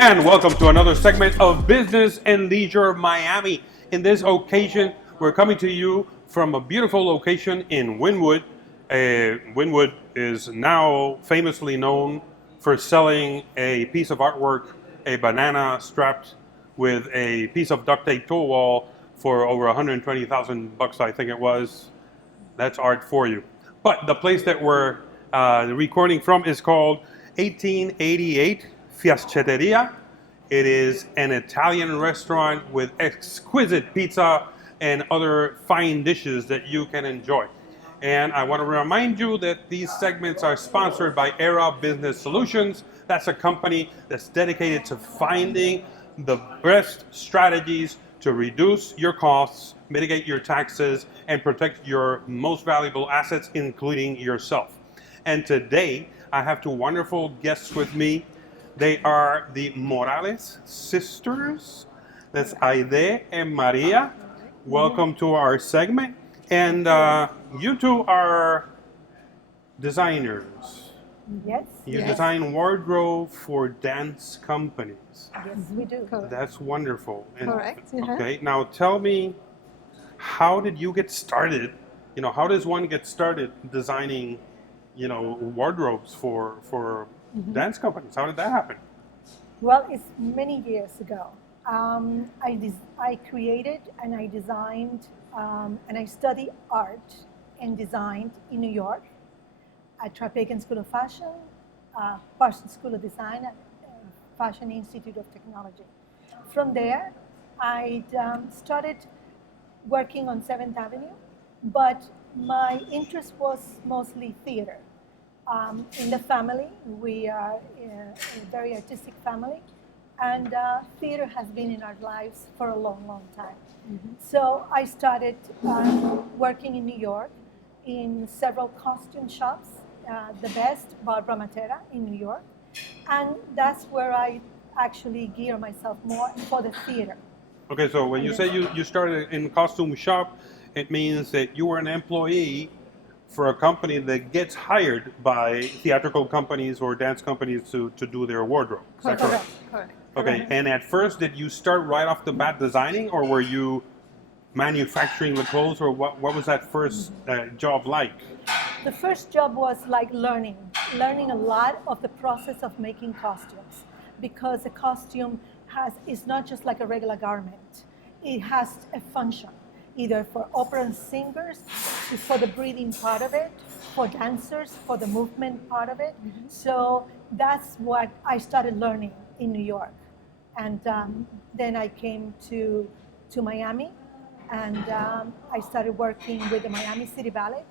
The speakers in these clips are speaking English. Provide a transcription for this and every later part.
And welcome to another segment of Business and Leisure Miami. In this occasion, we're coming to you from a beautiful location in Wynwood. Wynwood is now famously known for selling a piece of artwork, a banana strapped with a piece of duct tape to a wall for over $120,000, I think it was. That's art for you. But the place that we're recording from is called 1888 Fiaschetteria. It is an Italian restaurant with exquisite pizza and other fine dishes that you can enjoy. And I want to remind you that these segments are sponsored by Era Business Solutions. That's a company that's dedicated to finding the best strategies to reduce your costs, mitigate your taxes, and protect your most valuable assets, including yourself. And today, I have two wonderful guests with me. They are the Morales sisters. That's Aide and Maria. Welcome to our segment. And you two are designers. Yes. You design wardrobe for dance companies. Yes, we do. Correct. That's wonderful. And, Correct. Okay, now tell me, how did you get started? You know, how does one get started designing, wardrobes for dance companies? How did that happen? Well, it's many years ago. I created and I designed and I studied art and designed in New York at Tribeca School of Fashion, Parsons School of Design, and Fashion Institute of Technology. From there, I started working on 7th Avenue, but my interest was mostly theater. In the family, we are a very artistic family, and theater has been in our lives for a long, long time. Mm-hmm. So I started working in New York in several costume shops, the best, Barbara Matera in New York, and that's where I actually gear myself more for the theater. Okay, so when you say you started in costume shop, it means that you were an employee for a company that gets hired by theatrical companies or dance companies to do their wardrobe. Is that correct? Correct. Okay, and at first, did you start right off the bat designing, or were you manufacturing the clothes, or what was that first job like? The first job was like learning a lot of the process of making costumes, because a costume is not just like a regular garment. It has a function, either for opera and singers, for the breathing part of it, for dancers, for the movement part of it. Mm-hmm. So that's what I started learning in New York. And then I came to Miami, and I started working with the Miami City Ballet.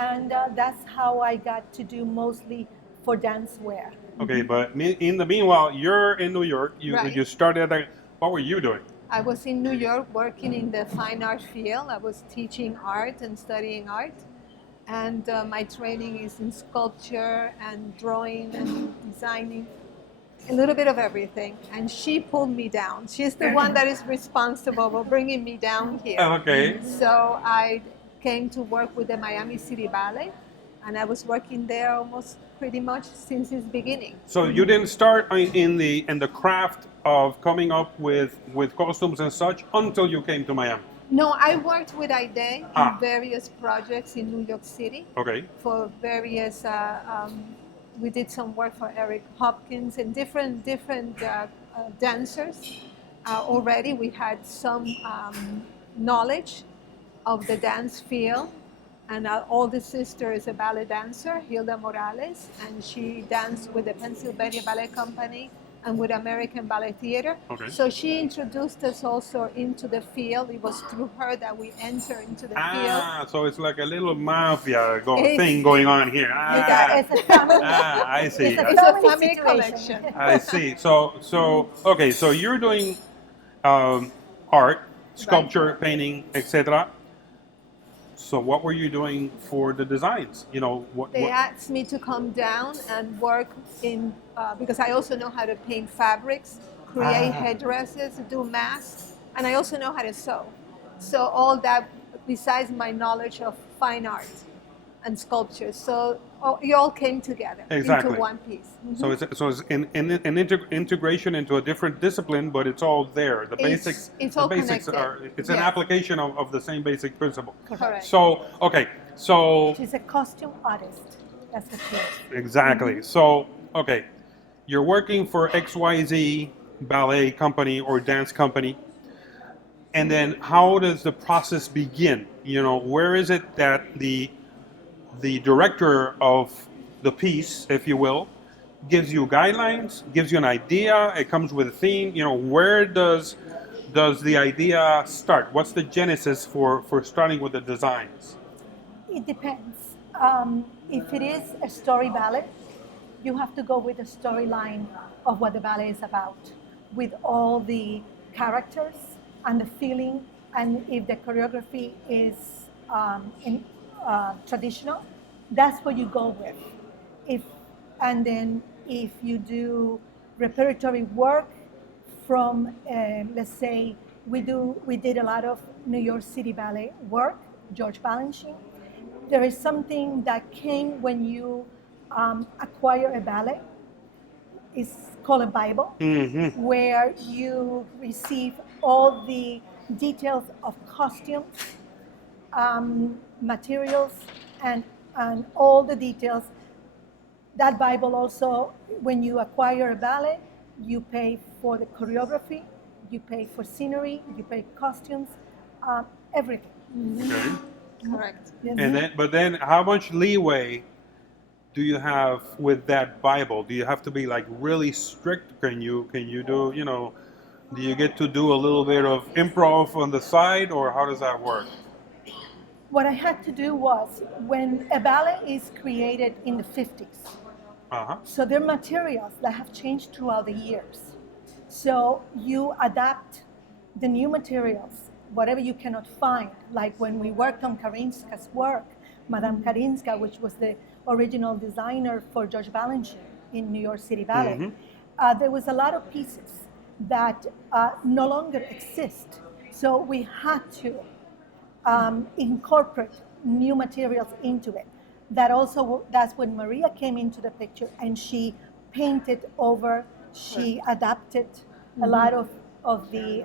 And that's how I got to do mostly for dance wear. Okay, but in the meanwhile, you're in New York. You started. What were you doing? I was in New York working in the fine art field. I was teaching art and studying art. And my training is in sculpture and drawing and designing, a little bit of everything. And she pulled me down. She's the one that is responsible for bringing me down here. Okay. So I came to work with the Miami City Ballet, and I was working there almost pretty much since its beginning. So you didn't start in the craft of coming up with costumes and such until you came to Miami? No, I worked with Aide in various projects in New York City. Okay. For various, we did some work for Eric Hopkins and different dancers. Already we had some knowledge of the dance field. And our oldest sister is a ballet dancer, Hilda Morales, and she danced with the Pennsylvania Ballet Company and with American Ballet Theater. Okay. So she introduced us also into the field. It was through her that we entered into the field. So it's like a little mafia thing going on here. It's a family. I see. It's a family situation. collection. I see. So okay. So you're doing art, sculpture, painting, etc. So what were you doing for the designs? They asked me to come down and work in, because I also know how to paint fabrics, create headdresses, do masks, and I also know how to sew. So all that besides my knowledge of fine art. and sculpture. So it all came together Exactly. into one piece. So it's integration into a different discipline, but it's all there. The basics. It's the all basics connected. are. It's an Yes. application of the same basic principle. Correct. So okay. So She's a costume artist. That's what she is. exactly. So okay, you're working for XYZ ballet company or dance company, and then how does the process begin? You know, where is it that the director of the piece, if you will, gives you guidelines, gives you an idea, it comes with a theme, you know, where does the idea start? What's the genesis for starting with the designs? It depends. If it is a story ballet, you have to go with the storyline of what the ballet is about, with all the characters and the feeling, and if the choreography is traditional, that's what you go with. And then if you do repertory work from, let's say, we did a lot of New York City Ballet work, George Balanchine. There is something that came when you acquire a ballet. It's called a Bible, where you receive all the details of costumes, materials, and all the details. That Bible also, when you acquire a ballet, you pay for the choreography, you pay for scenery, you pay costumes, everything. Okay. Correct. Yes. But then how much leeway do you have with that Bible? Do you have to be like really strict? Can you do, you know, do you get to do a little bit of improv on the side, or how does that work? What I had to do was, when a ballet is created in the 50s, so there are materials that have changed throughout the years. So you adapt the new materials, whatever you cannot find. Like when we worked on Karinska's work, Madame Karinska, which was the original designer for George Balanchine in New York City Ballet, there was a lot of pieces that no longer exist. So we had to incorporate new materials into it. That's when Maria came into the picture, and she painted over, she adapted a lot of the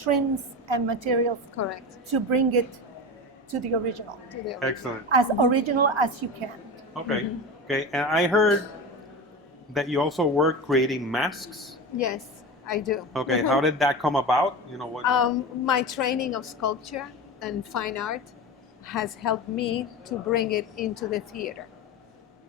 trims and materials. Correct. To bring it to the original. Excellent. As original as you can. Okay. Okay. And I heard that you also work creating masks. Yes, I do. Okay. How did that come about? You know what? My training of sculpture and fine art has helped me to bring it into the theater.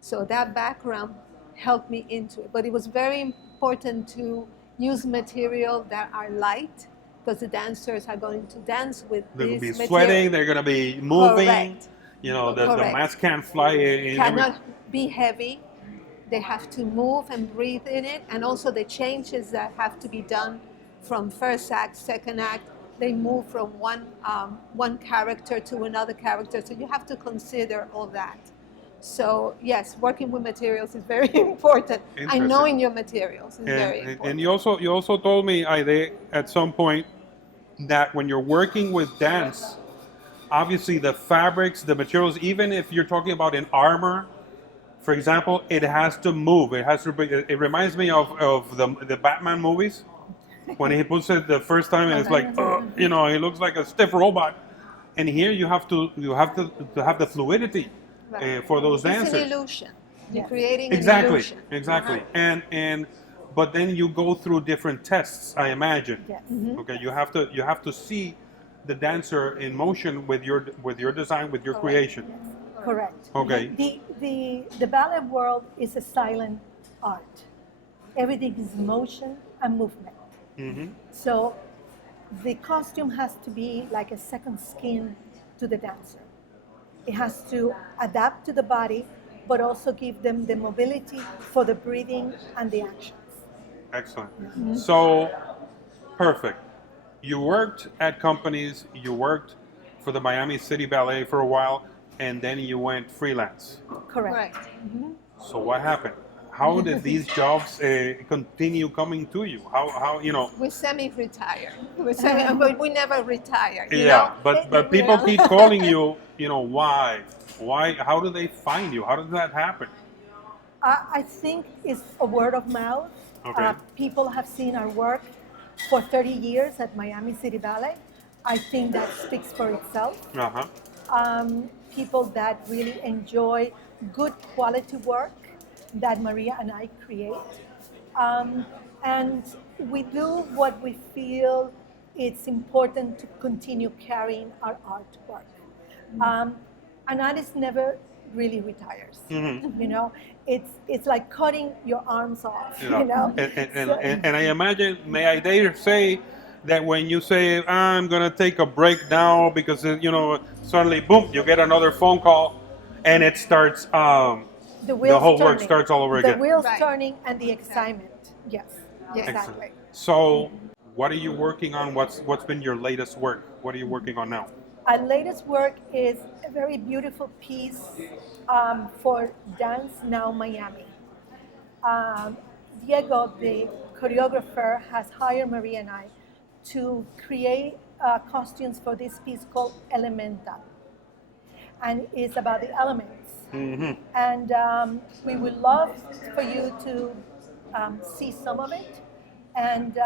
So that background helped me into it. But it was very important to use material that are light, because the dancers are going to dance with They're this going to be material. sweating. They're going to be moving. Correct. You know, the Correct. mask can't fly in. Cannot be heavy. They have to move and breathe in it, and also the changes that have to be done from first act, second act. They move from one character to another character, so you have to consider all that. So yes, working with materials is very important, and knowing your materials is very important. And you also told me, Aide, at some point, that when you're working with dance, obviously the fabrics, the materials, even if you're talking about an armor, for example, it has to move. It has to be. It reminds me of the Batman movies, when he puts it the first time and it's like, you know, he looks like a stiff robot. And here you have to have the fluidity for those dancers. It's an illusion. You're Yes. creating Exactly, an illusion. exactly. And but then you go through different tests, I imagine. Yes. Okay, you have to see the dancer in motion with your design, with your creation. Correct. Okay. The ballet world is a silent art. Everything is motion and movement. So the costume has to be like a second skin to the dancer. It has to adapt to the body, but also give them the mobility for the breathing and the actions. Excellent. So, perfect. You worked at companies, you worked for the Miami City Ballet for a while, and then you went freelance. Correct. Correct. So what happened? how did these jobs continue coming to you? How you know? We semi-retire. But we never retire. You Yeah, know? but people keep calling you. You know why? Why? How do they find you? How does that happen? I think it's a word of mouth. Okay. People have seen our work for 30 years at Miami City Ballet. I think that speaks for itself. Uh huh. People that really enjoy good quality work that Maria and I create. And we do what we feel it's important to continue carrying our artwork. An artist never really retires. You know, it's like cutting your arms off. You know, You know, and I imagine, may I dare say, that when you say I'm gonna take a break now because you know suddenly boom you get another phone call, and it starts the wheels whole turning. work starts all over The again. wheels Right. turning and the excitement. Yes, Yes. exactly. So, what are you working on? What's been your latest work? What are you working on now? Our latest work is a very beautiful piece for Dance Now Miami. Diego, the choreographer, has hired Maria and I to create costumes for this piece called Elemental. And it's about the elements. And we would love for you to see some of it. And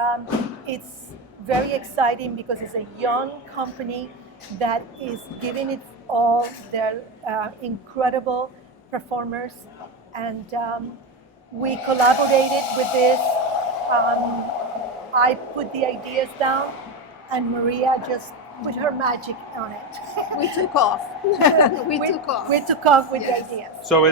it's very exciting because it's a young company that is giving it all. They're incredible performers. And we collaborated with this. I put the ideas down, and Maria just put her magic on it. We took off. we took off. We took off with Yes. the ideas. So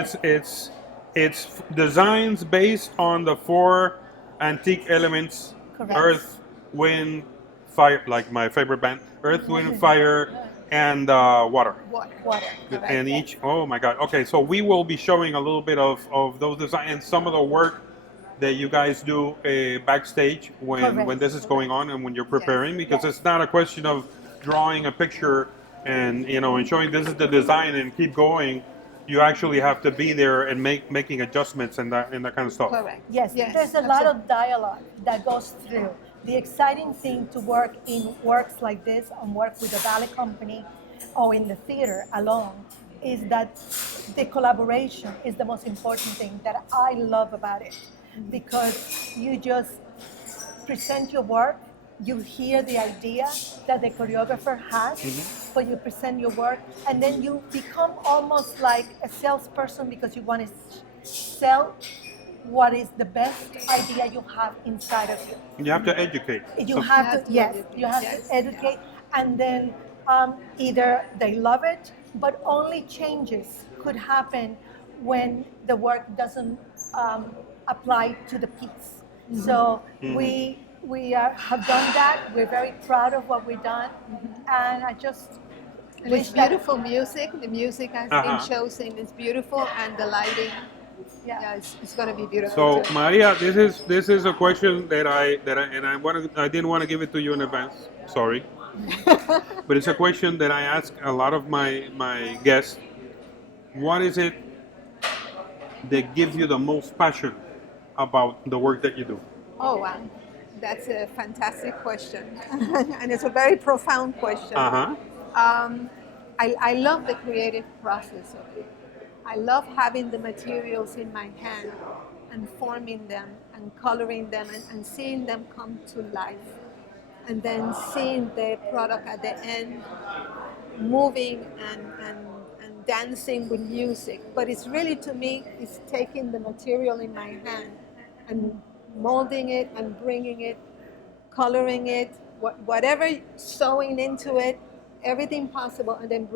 it's designs based on the four antique elements: Correct. earth, wind, fire. Like my favorite band: earth, wind, fire, and water. Water. Correct. And each, oh my God. Okay, so we will be showing a little bit of those designs and some of the work that you guys do backstage when Correct. this is going on and when you're preparing, because Yes. it's not a question of drawing a picture and you know and showing this is the design and keep going. You actually have to be there and making adjustments and that kind of stuff. Correct. Yes, there's a lot of dialogue that goes through. The exciting thing to work in works like this and work with a ballet company or in the theater alone is that the collaboration is the most important thing that I love about it, because you just present your work, you hear the idea that the choreographer has, but you present your work, and then you become almost like a salesperson because you want to sell what is the best idea you have inside of you. You have to educate. You So- have to, Have to yes, educate, you have yes. to educate, and then either they love it, but only changes could happen when the work doesn't apply to the piece. So have done that. We're very proud of what we've done, and I just And wish it's that- beautiful music. The music has been chosen. It's beautiful, and the lighting. Yeah, it's going to be beautiful. So too. Maria, this is a question that I didn't want to give it to you in advance. Sorry, but it's a question that I ask a lot of my guests. What is it that gives you the most passion about the work that you do? Oh wow, that's a fantastic question, and it's a very profound question. I love the creative process of it. I love having the materials in my hand and forming them and coloring them and seeing them come to life, and then seeing the product at the end moving and dancing with music. But it's really, to me, it's taking the material in my hand and molding it and bringing it, coloring it, whatever, sewing into it, everything possible, and then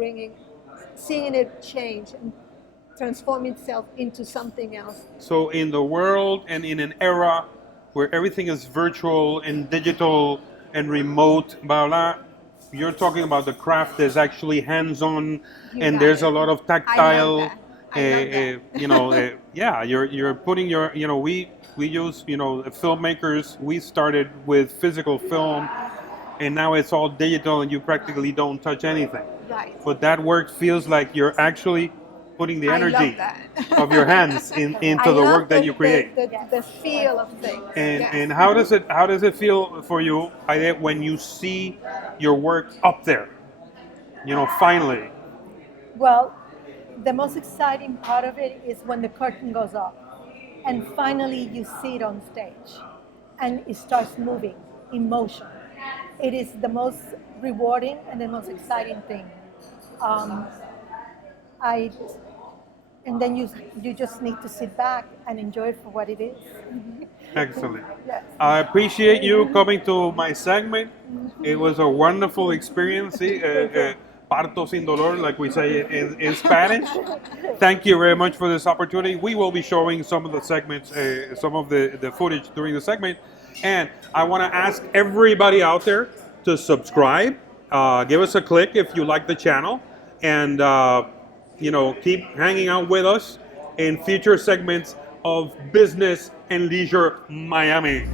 seeing it change and transform itself into something else. So in the world and in an era where everything is virtual and digital and remote, blah, blah, you're talking about the craft that's actually hands-on, and got there's it. a lot of I tactile. love that. You know, yeah, you're putting your, you know, we use, you know, filmmakers. We started with physical film, and now it's all digital, and you practically don't touch anything. Right. But that work feels like you're actually putting the I energy love that. of your hands into I the love work that you create. The feel of things. And Yes. and how does it feel for you, Aide, when you see your work up there? Finally. Well, the most exciting part of it is when the curtain goes up and finally you see it on stage and it starts moving in motion. It is the most rewarding and the most exciting thing. Um, I and then you just need to sit back and enjoy it for what it is. Excellent. Yes. I appreciate you coming to my segment. It was a wonderful experience. Sí, parto sin dolor, like we say in Spanish. Thank you very much for this opportunity. We will be showing some of the segments, some of the footage during the segment. And I want to ask everybody out there to subscribe. Give us a click if you like the channel. And, keep hanging out with us in future segments of Business and Leisure Miami.